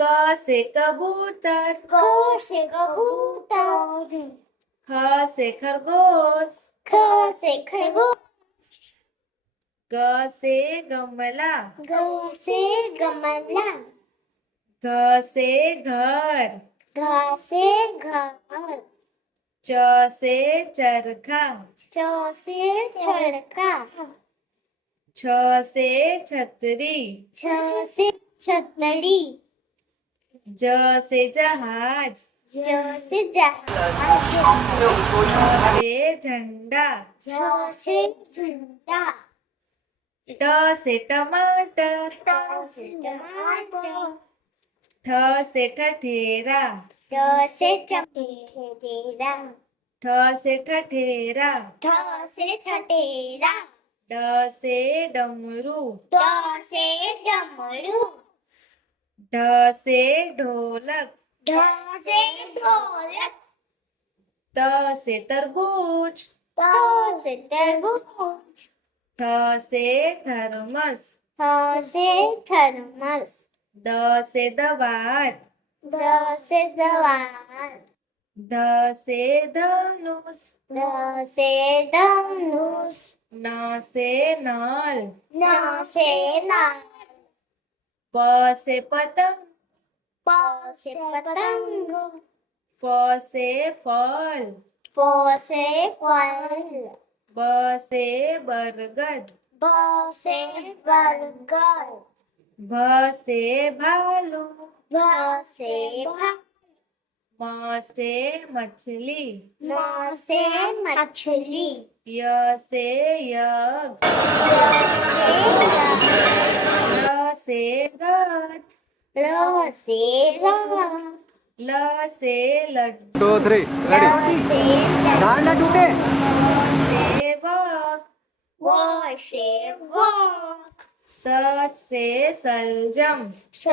क से कबूतर, क से कबूतर, ख से खरगोश, ख से खरगोश, ग से गमला, ग से गमला, घ से घर, घ से घर, च से चरखा, च से चरखा, छ से छतरी, छ से छतरी, ज से जहाज, ज से जहाज, झ से झंडा, झ से झंडा, ट से टमाटर, ट से टमाटर, ठ से ठठेरा, ठ से ठठेरा, ठ से ठठेरा, ठ से ठठेरा, ड से डमरू, ड से डमरू, ढ से ढोलक, ढ से ढोलक, त से तरबूज, त से तरबूज, थ से थर्मस, थ से थर्मस, द से दवात, द से दवात, ध से धनुष, द से धनुष, न से नल, न से नाल, प से पतंग, प से पतंग, फ से फल, फ से फल, ब से बरगद, ब से बरगद, भ से भालू, भ से भालू, म से मछली, म से मछली, य से यज्ञ, र से रथ, र से रथ, ल से लड्डू, 2 3 रेडी दांडा टूटे से वक, व से वक, स से सलजम, स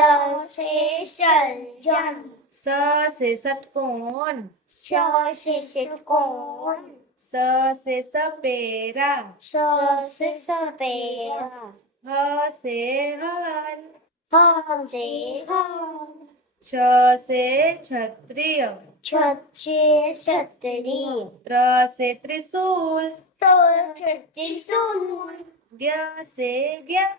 से सलजम, स से षटकोण, स से षटकोण, स से सपेरा, स से सपेरा, ह से हल, ह से हल, छ से क्षत्रिय, छ से छतरी, त्र से त्रिशूल, ट से त्रिशूल, ज्ञ से ज्ञान,